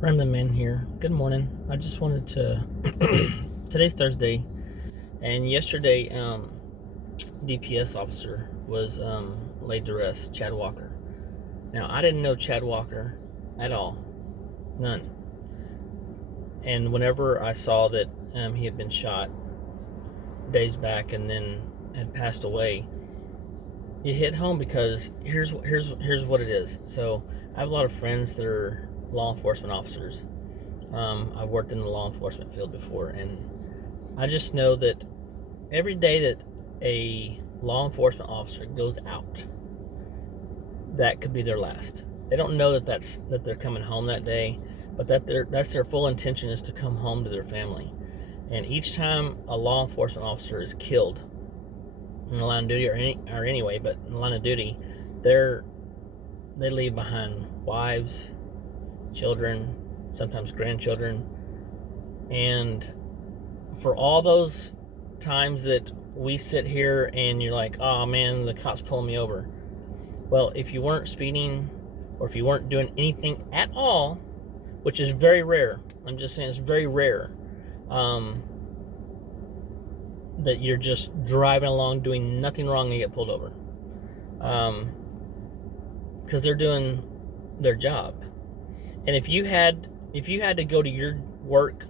Ramblin man here. Good morning. I just wanted to. Today's Thursday, and yesterday, DPS officer was laid to rest. Chad Walker. Now, I didn't know Chad Walker at all, none. And whenever I saw that he had been shot days back and then had passed away, it hit home because here's what it is. So I have a lot of friends that are law enforcement officers. I've worked in the law enforcement field before, and I just know that every day that a law enforcement officer goes out, that could be their last. They don't know that they're coming home that day, but that's their full intention, is to come home to their family. And each time a law enforcement officer is killed in the line of duty, or anyway, but in the line of duty, they leave behind wives, children, sometimes grandchildren. And for all those times that we sit here and you're like, oh man, the cop's pulling me over. Well, if you weren't speeding, or if you weren't doing anything at all, which is very rare, I'm just saying it's very rare, that you're just driving along doing nothing wrong and you get pulled over. Because they're doing their job. And if you had to go to your work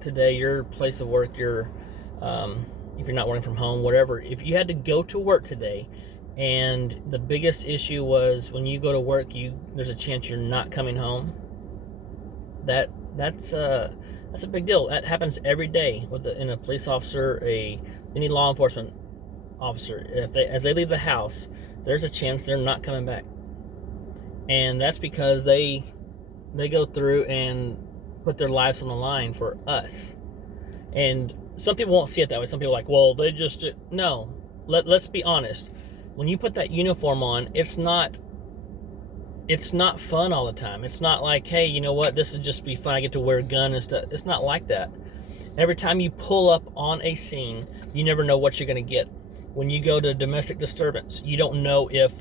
today, your place of work, if you're not working from home, whatever, if you had to go to work today, and the biggest issue was when you go to work, there's a chance you're not coming home. That's a big deal. That happens every day in a police officer, any law enforcement officer. As they leave the house, there's a chance they're not coming back, and that's because they go through and put their lives on the line for us. And some people won't see it that way. Some people are like, well, they just no. Let's be honest. When you put that uniform on, it's not fun all the time. It's not like, hey, you know what, this is just be fun, I get to wear a gun and stuff. It's not like that. Every time you pull up on a scene, you never know what you're going to get. When you go to domestic disturbance, you don't know if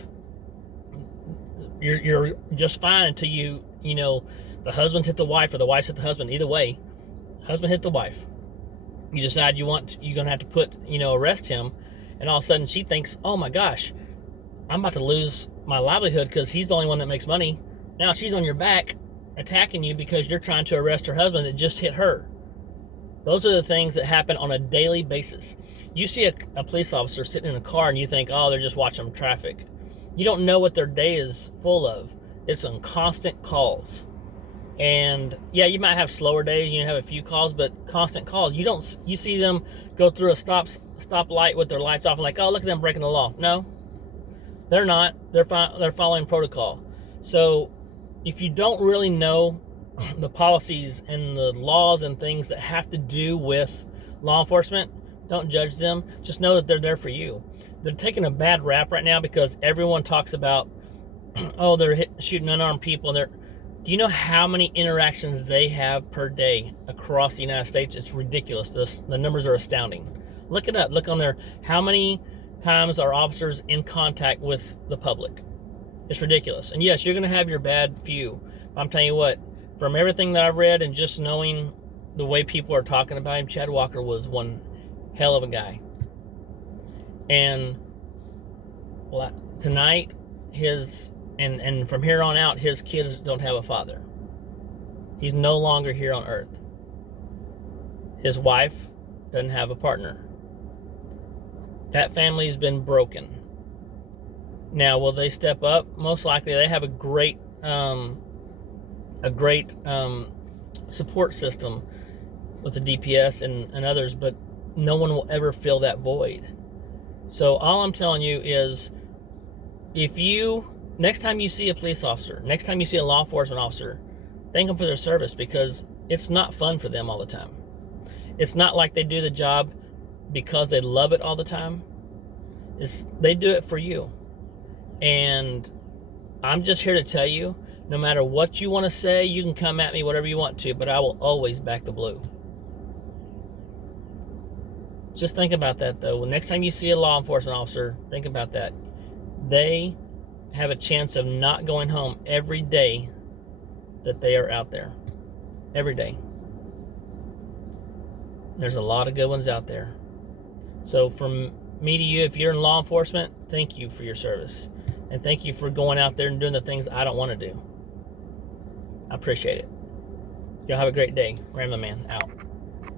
you're just fine until you know the husband's hit the wife or the wife's hit the husband. Either way, husband hit the wife. You decide you're going to have to arrest him, and all of a sudden she thinks, oh my gosh, I'm about to lose my livelihood because he's the only one that makes money. Now she's on your back attacking you because you're trying to arrest her husband that just hit her. Those are the things that happen on a daily basis. You see a police officer sitting in a car and you think, oh, they're just watching traffic. You don't know what their day is full of. It's on constant calls. And yeah, you might have slower days, you have a few calls, but constant calls. You see them go through a stop light with their lights off and like, oh, look at them breaking the law. No, they're not. They're following protocol. So if you don't really know the policies and the laws and things that have to do with law enforcement, don't judge them. Just know that they're there for you. They're taking a bad rap right now because everyone talks about, oh, they're shooting unarmed people. Do you know how many interactions they have per day across the United States? It's ridiculous. The numbers are astounding. Look it up. Look on there. How many times are officers in contact with the public? It's ridiculous. And yes, you're going to have your bad few. But I'm telling you what, from everything that I've read and just knowing the way people are talking about him, Chad Walker was one hell of a guy. And tonight, and from here on out, his kids don't have a father. He's no longer here on earth. His wife doesn't have a partner. That family's been broken. Now, will they step up? Most likely. They have a great support system with the DPS and others, but no one will ever fill that void. So all I'm telling you is, next time you see a police officer, next time you see a law enforcement officer, thank them for their service, because it's not fun for them all the time. It's not like they do the job because they love it all the time. They do it for you. And I'm just here to tell you, no matter what you want to say, you can come at me whatever you want to, but I will always back the blue. Just think about that, though. Next time you see a law enforcement officer, think about that. They have a chance of not going home every day that they are out there. every day. There's a lot of good ones out there. So from me to you, if you're in law enforcement, thank you for your service. And thank you for going out there and doing the things I don't want to do. I appreciate it. Y'all have a great day. Ramblin' Man, out.